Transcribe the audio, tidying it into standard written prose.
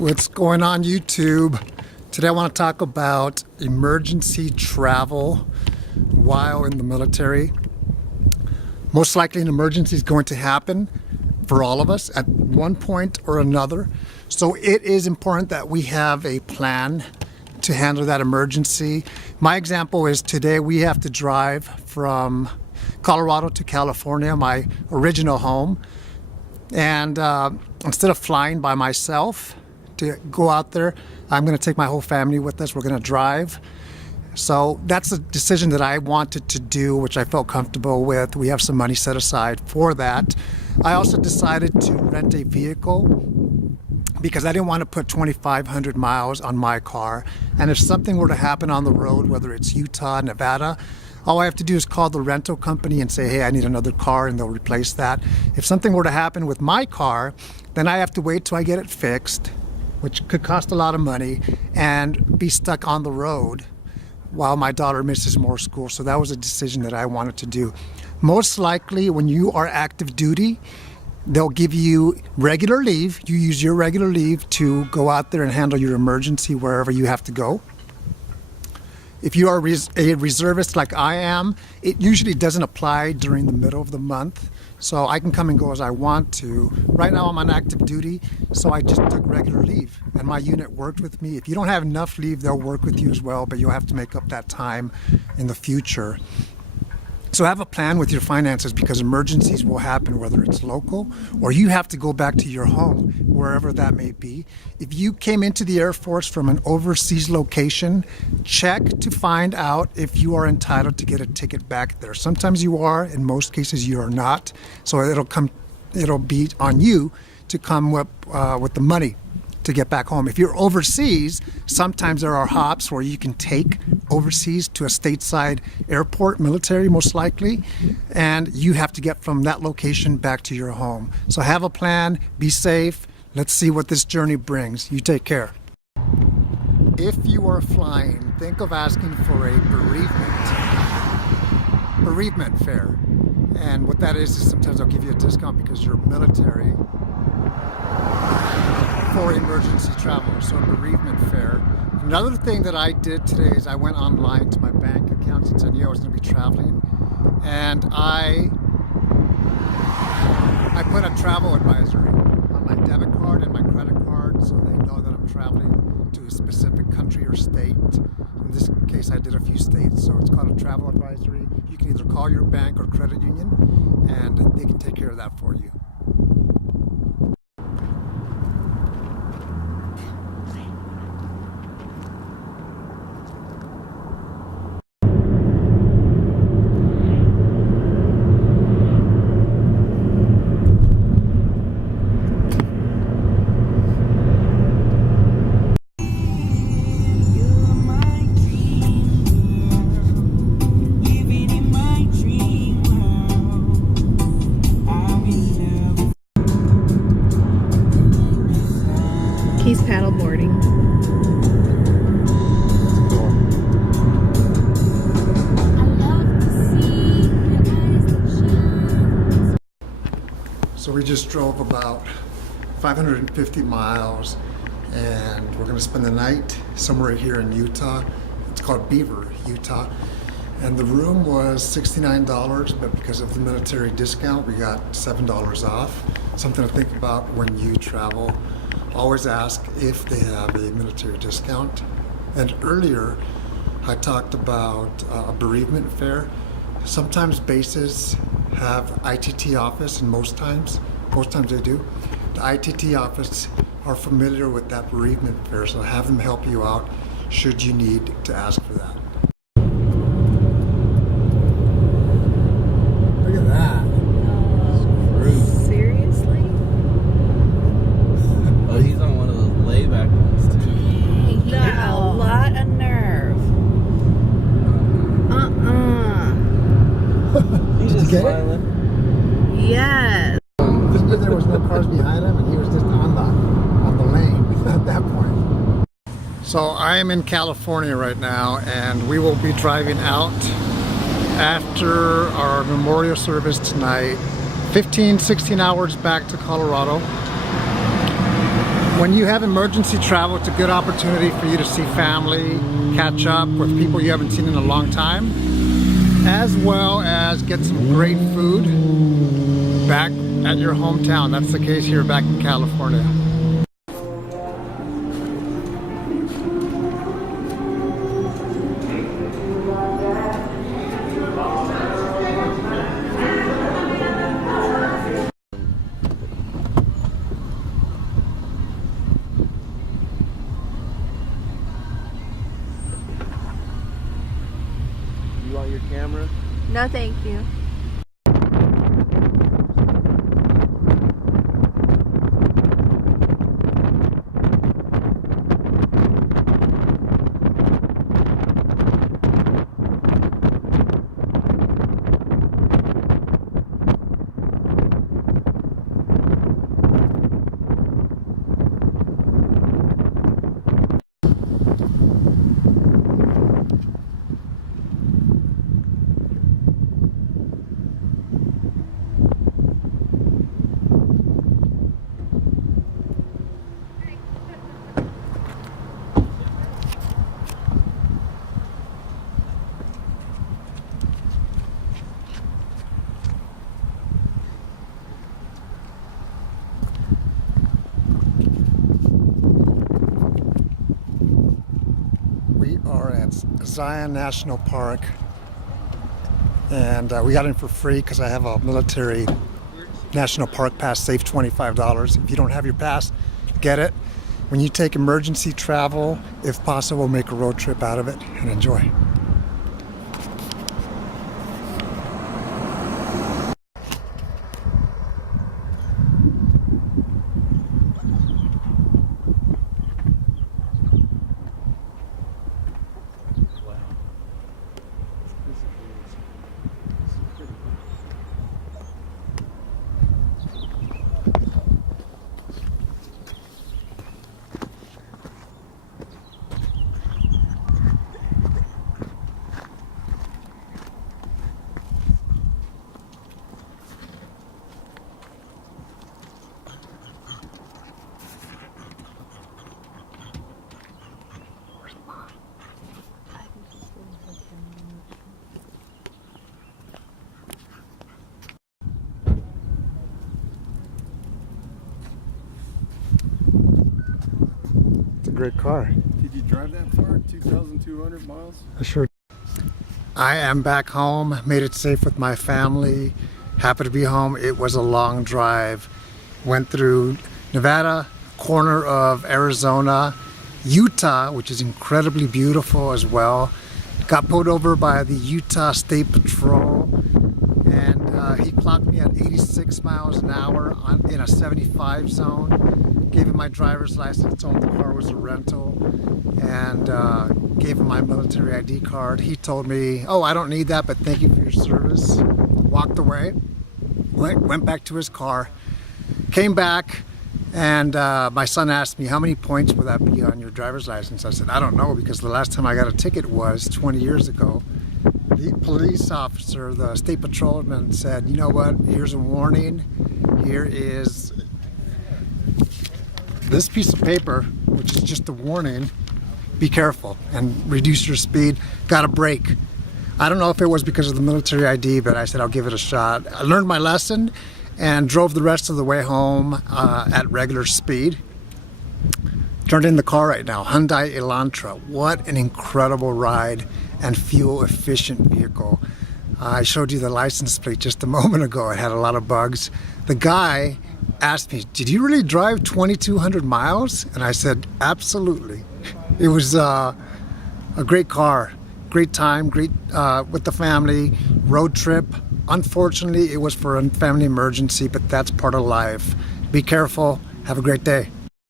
What's going on YouTube? Today I want to talk about emergency travel while in the military. Most likely an emergency is going to happen for all of us at one point or another. So it is important that we have a plan to handle that emergency. My example is today we have to drive from Colorado to California, my original home. And instead of flying by myself to go out there, I'm going to take my whole family with us. We're going to drive. So that's a decision that I wanted to do, which I felt comfortable with. We have some money set aside for that. I also decided to rent a vehicle because I didn't want to put 2,500 miles on my car. And if something were to happen on the road, whether it's Utah, Nevada, all I have to do is call the rental company and say, hey, I need another car, and they'll replace that. If something were to happen with my car, then I have to wait till I get it fixed, which could cost a lot of money, and be stuck on the road while my daughter misses more school. So that was a decision that I wanted to do. Most likely when you are active duty, they'll give you regular leave. You use your regular leave to go out there and handle your emergency wherever you have to go. If you are a reservist like I am, it usually doesn't apply during the middle of the month. So I can come and go as I want to. Right now I'm on active duty, so I just took regular leave. And my unit worked with me. If you don't have enough leave, they'll work with you as well, but you'll have to make up that time in the future. So have a plan with your finances, because emergencies will happen whether it's local or you have to go back to your home, wherever that may be. If you came into the Air Force from an overseas location, check to find out if you are entitled to get a ticket back there. Sometimes you are, in most cases you are not. So it'll be on you to come up with the money to get back home. If you're overseas, sometimes there are hops where you can take overseas to a stateside airport, military most likely, and you have to get from that location back to your home. So have a plan, be safe. Let's see what this journey brings. You take care. If you are flying, think of asking for a bereavement fare. And what that is sometimes they'll give you a discount because you're military for emergency travel, so a bereavement fare. Another thing that I did today is I went online to my bank account since I knew I was going to be traveling, and I put a travel advisory on my debit card and my credit card so they know that I'm traveling to a specific country or state. In this case I did a few states, so it's called a travel advisory. You can either call your bank or credit union and they can take care of that for you. He's paddle boarding. So we just drove about 550 miles and we're going to spend the night somewhere here in Utah. It's called Beaver, Utah. And the room was $69, but because of the military discount, we got $7 off. Something to think about when you travel. Always ask if they have a military discount. And earlier, I talked about a bereavement fare. Sometimes bases have ITT office, and most times they do. The ITT office are familiar with that bereavement fare, so have them help you out should you need to ask for that. Look at that. Seriously? Oh, he's on one of those layback ones too. He got a lot of nerve. He's just get it? smiling. Yes. There was no cars behind him, and he was just on the lane at that point. So I am in California right now, and we will be driving out after our memorial service tonight, 16 hours back to Colorado. When you have emergency travel, it's a good opportunity for you to see family, catch up with people you haven't seen in a long time, as well as get some great food back at your hometown. That's the case here back in California. You want your camera? No, thank you. We are at Zion National Park, and we got in for free because I have a military National Park pass, save $25. If you don't have your pass, get it. When you take emergency travel, if possible, make a road trip out of it and enjoy. It's a great car. Did you drive that far? 2,200 miles? I sure. I am back home, made it safe with my family. Happy to be home. It was a long drive. Went through Nevada, corner of Arizona, Utah, which is incredibly beautiful as well. Got pulled over by the Utah State Patrol, and he clocked me at 86 miles an hour in a 75 zone. Gave him my driver's license, told him the car was a rental, and gave him my military ID card. He told me, "Oh, I don't need that, but thank you for your service." Walked away, went back to his car, came back, and my son asked me, "How many points will that be on your driver's license?" I said, "I don't know, because the last time I got a ticket was 20 years ago." The police officer, the state patrolman, said, "You know what, here's a warning. Here is this piece of paper, which is just a warning. Be careful and reduce your speed." Got a break. I don't know if it was because of the military ID, but I said I'll give it a shot. I learned my lesson and drove the rest of the way home at regular speed. Turned in the car right now, Hyundai Elantra. What an incredible ride and fuel efficient vehicle. I showed you the license plate just a moment ago. It had a lot of bugs. The guy asked me, "Did you really drive 2,200 miles?" And I said, "Absolutely." It was a great car, great time, great with the family, road trip. Unfortunately, it was for a family emergency, but that's part of life. Be careful. Have a great day.